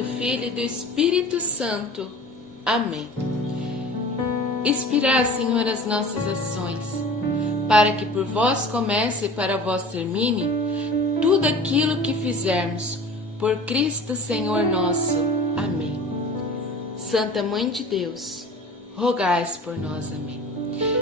do Filho e do Espírito Santo. Amém. Inspirai, Senhor, as nossas ações, para que por vós comece e para vós termine tudo aquilo que fizermos, por Cristo Senhor nosso. Amém. Santa Mãe de Deus, rogai por nós. Amém.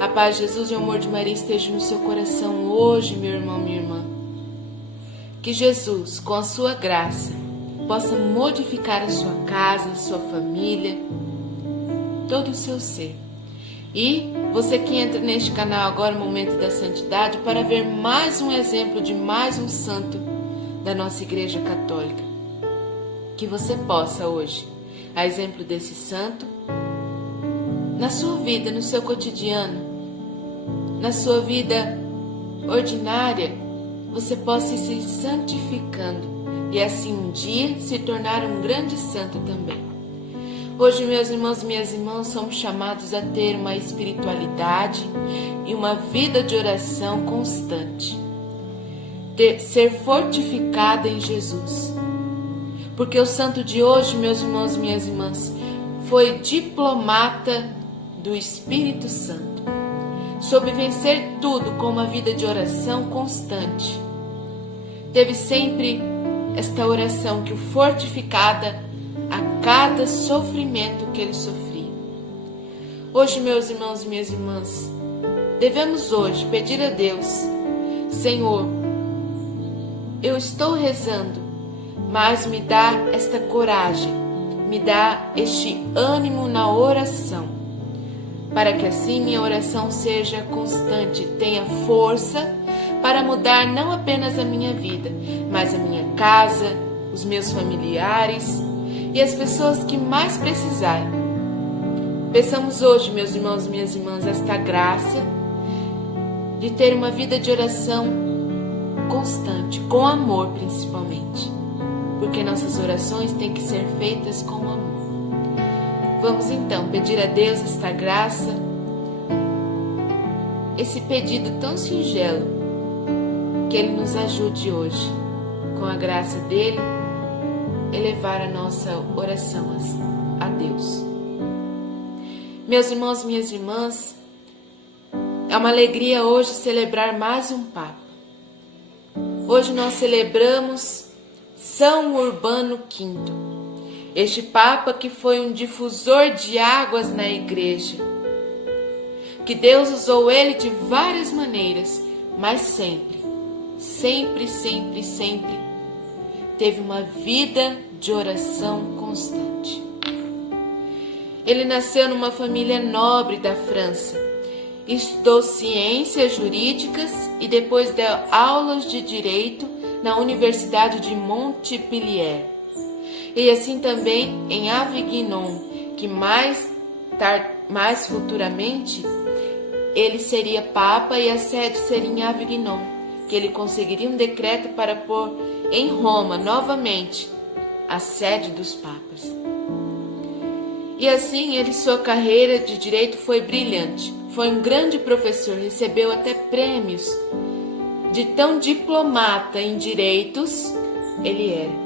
A paz de Jesus e o amor de Maria estejam no seu coração hoje, meu irmão, minha irmã. Que Jesus, com a sua graça, possa modificar a sua casa, a sua família, todo o seu ser. E você que entra neste canal agora, Momento da Santidade, para ver mais um exemplo de mais um santo da nossa Igreja Católica. Que você possa hoje, a exemplo desse santo, na sua vida, no seu cotidiano, na sua vida ordinária, você possa ir se santificando e assim um dia se tornar um grande santo também. Hoje, meus irmãos e minhas irmãs, somos chamados a ter uma espiritualidade e uma vida de oração constante. Ser fortificada em Jesus. Porque o santo de hoje, meus irmãos e minhas irmãs, foi diplomata do Espírito Santo. Soube vencer tudo com uma vida de oração constante. Teve sempre esta oração que o fortificada a cada sofrimento que ele sofria. Hoje, meus irmãos e minhas irmãs, devemos hoje pedir a Deus: Senhor, eu estou rezando, mas me dá esta coragem, me dá este ânimo na oração, para que assim minha oração seja constante, tenha força para mudar não apenas a minha vida, mas a minha casa, os meus familiares e as pessoas que mais precisarem. Peçamos hoje, meus irmãos e minhas irmãs, esta graça de ter uma vida de oração constante, com amor principalmente, porque nossas orações têm que ser feitas com amor. Vamos então pedir a Deus esta graça, esse pedido tão singelo, que Ele nos ajude hoje, com a graça dEle, elevar a nossa oração a Deus. Meus irmãos, minhas irmãs, é uma alegria hoje celebrar mais um Papa. Hoje nós celebramos São Urbano V, este Papa que foi um difusor de águas na Igreja, que Deus usou ele de várias maneiras, mas sempre teve uma vida de oração constante. Ele nasceu numa família nobre da França, estudou ciências jurídicas e depois deu aulas de direito na Universidade de Montpellier. E assim também em Avignon, que mais futuramente ele seria Papa e a sede seria em Avignon, que ele conseguiria um decreto para pôr em Roma novamente a sede dos Papas. E assim sua carreira de direito foi brilhante, foi um grande professor, recebeu até prêmios de tão diplomata em direitos ele era.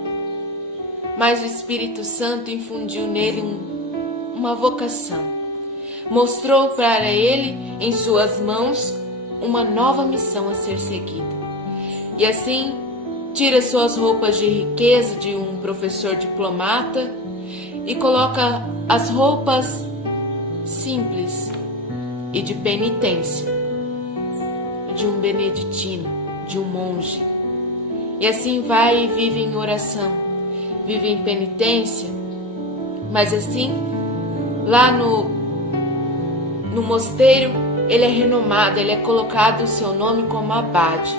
Mas o Espírito Santo infundiu nele uma vocação. Mostrou para ele, em suas mãos, uma nova missão a ser seguida. E assim, tira suas roupas de riqueza de um professor diplomata e coloca as roupas simples e de penitência, de um beneditino, de um monge. E assim vai e vive em oração, vive em penitência, mas assim, lá no mosteiro, ele é renomado, ele é colocado o seu nome como abade.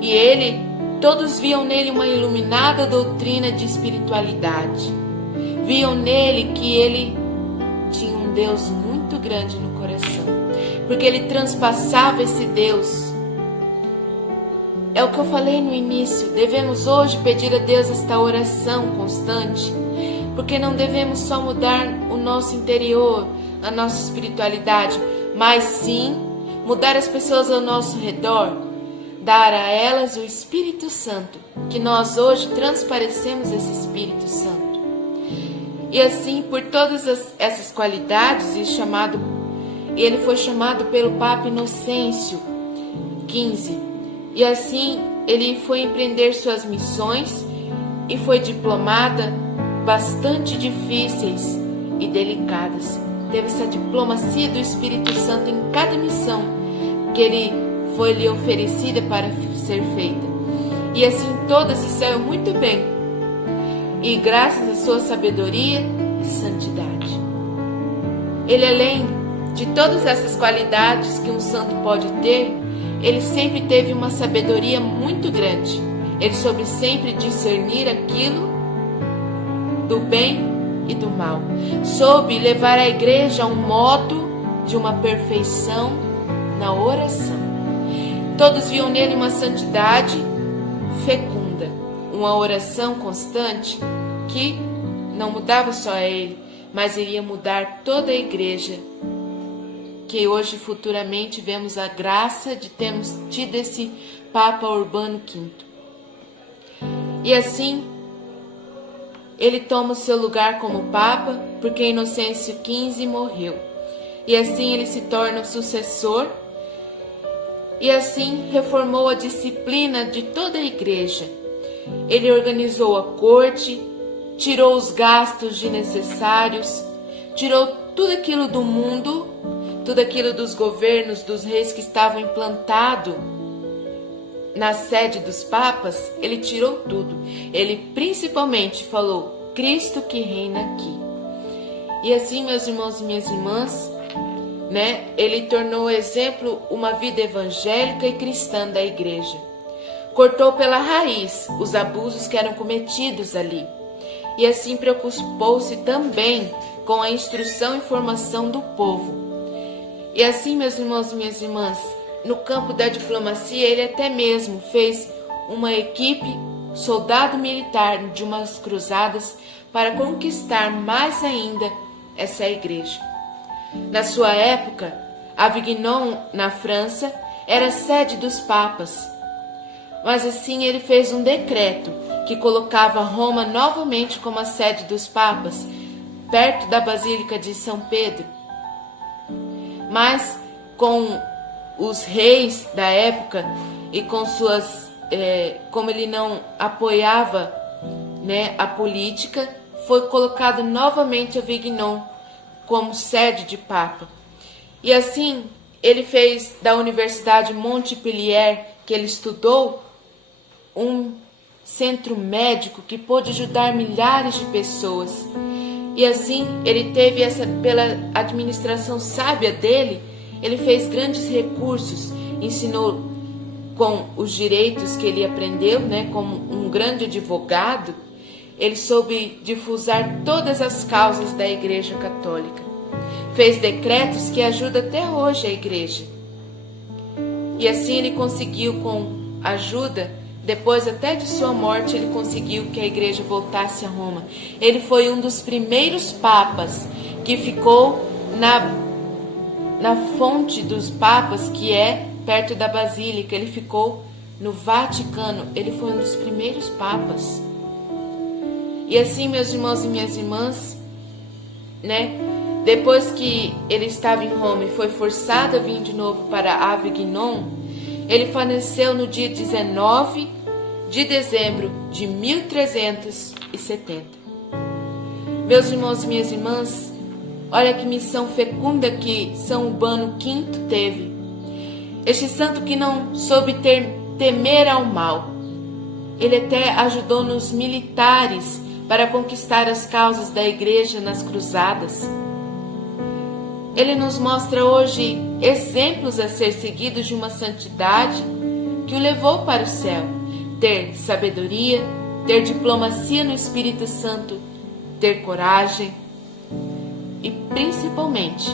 E todos viam nele uma iluminada doutrina de espiritualidade. Viam nele que ele tinha um Deus muito grande no coração, porque ele transpassava esse Deus. É o que eu falei no início, devemos hoje pedir a Deus esta oração constante, porque não devemos só mudar o nosso interior, a nossa espiritualidade, mas sim mudar as pessoas ao nosso redor, dar a elas o Espírito Santo, que nós hoje transparecemos esse Espírito Santo. E assim, por todas essas qualidades, ele foi chamado pelo Papa Inocêncio XV. E assim, ele foi empreender suas missões e foi diplomada bastante difíceis e delicadas. Teve essa diplomacia do Espírito Santo em cada missão que lhe oferecida para ser feita. E assim todas se saiu muito bem. E graças à sua sabedoria e santidade. Ele, além de todas essas qualidades que um santo pode ter, ele sempre teve uma sabedoria muito grande. Ele soube sempre discernir aquilo do bem e do mal. Soube levar a igreja a um modo de uma perfeição na oração. Todos viam nele uma santidade fecunda, uma oração constante que não mudava só a ele, mas iria mudar toda a igreja, que hoje futuramente vemos a graça de termos tido esse Papa Urbano V. E assim, ele toma o seu lugar como Papa, porque Inocêncio XV morreu. E assim ele se torna o sucessor, e assim reformou a disciplina de toda a igreja. Ele organizou a corte, tirou os gastos desnecessários, tirou tudo aquilo do mundo, tudo aquilo dos governos, dos reis que estavam implantados na sede dos papas. Ele tirou tudo. Ele principalmente falou: Cristo que reina aqui. E assim, meus irmãos e minhas irmãs, ele tornou exemplo uma vida evangélica e cristã da igreja. Cortou pela raiz os abusos que eram cometidos ali. E assim preocupou-se também com a instrução e formação do povo. E assim, meus irmãos e minhas irmãs, no campo da diplomacia, ele até mesmo fez uma equipe soldado militar de umas cruzadas para conquistar mais ainda essa igreja. Na sua época, Avignon, na França, era sede dos papas. Mas assim ele fez um decreto que colocava Roma novamente como a sede dos papas, perto da Basílica de São Pedro. Mas com os reis da época e com como ele não apoiava, a política, foi colocado novamente Avignon como sede de papa. E assim ele fez da Universidade Montpellier, que ele estudou, um centro médico que pôde ajudar milhares de pessoas. E assim ele teve pela administração sábia dele, ele fez grandes recursos, ensinou com os direitos que ele aprendeu, como um grande advogado. Ele soube difusar todas as causas da Igreja Católica. Fez decretos que ajudam até hoje a Igreja. E assim ele conseguiu, com ajuda, depois até de sua morte, ele conseguiu que a Igreja voltasse a Roma. Ele foi um dos primeiros papas que ficou na fonte dos papas, que é perto da Basílica. Ele ficou no Vaticano. Ele foi um dos primeiros papas. E assim, meus irmãos e minhas irmãs, depois que ele estava em Roma e foi forçado a vir de novo para Avignon, ele faleceu no dia 19 de dezembro de 1370. Meus irmãos e minhas irmãs, olha que missão fecunda que São Urbano V teve. Este santo que não soube temer ao mal. Ele até ajudou nos militares para conquistar as causas da igreja nas cruzadas. Ele nos mostra hoje exemplos a ser seguidos de uma santidade que o levou para o céu. Ter sabedoria, ter diplomacia no Espírito Santo, ter coragem e principalmente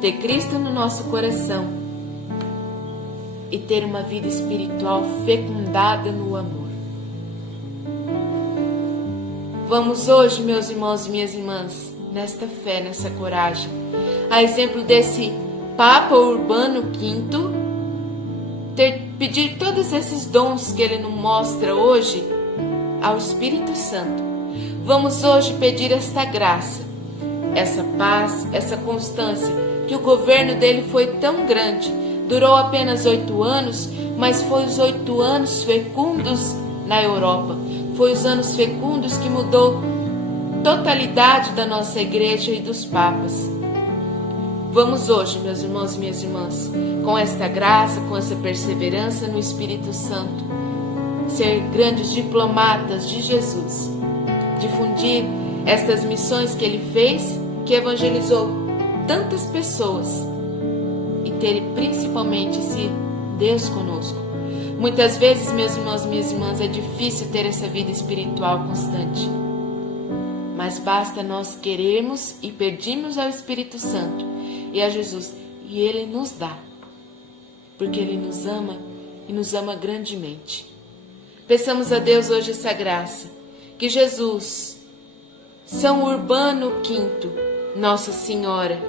ter Cristo no nosso coração e ter uma vida espiritual fecundada no amor. Vamos hoje, meus irmãos e minhas irmãs, nesta fé, nessa coragem, a exemplo desse Papa Urbano V, pedir todos esses dons que ele nos mostra hoje ao Espírito Santo. Vamos hoje pedir esta graça, essa paz, essa constância, que o governo dele foi tão grande, durou apenas 8 anos, mas foi os 8 anos fecundos na Europa, foi os anos fecundos que mudou totalidade da nossa igreja e dos papas. Vamos hoje, meus irmãos e minhas irmãs, com esta graça, com essa perseverança no Espírito Santo, ser grandes diplomatas de Jesus, difundir estas missões que ele fez, que evangelizou tantas pessoas, e ter principalmente esse Deus conosco. Muitas vezes, meus irmãos e minhas irmãs, é difícil ter essa vida espiritual constante, mas basta nós querermos e pedirmos ao Espírito Santo e a Jesus, e Ele nos dá, porque Ele nos ama e nos ama grandemente. Peçamos a Deus hoje essa graça, que Jesus, São Urbano V, Nossa Senhora,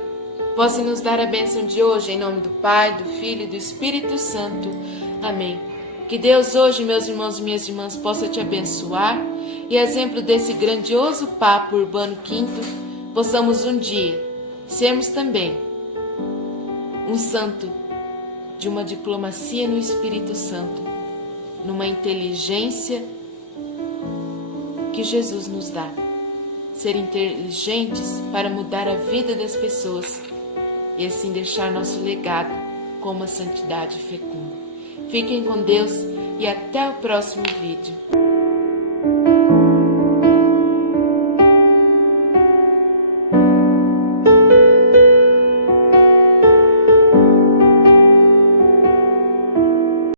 possa nos dar a bênção de hoje, em nome do Pai, do Filho e do Espírito Santo. Amém. Que Deus hoje, meus irmãos e minhas irmãs, possa te abençoar, e exemplo desse grandioso Papa Urbano V, possamos um dia sermos também um santo de uma diplomacia no Espírito Santo, numa inteligência que Jesus nos dá. Ser inteligentes para mudar a vida das pessoas e assim deixar nosso legado como a santidade fecunda. Fiquem com Deus e até o próximo vídeo.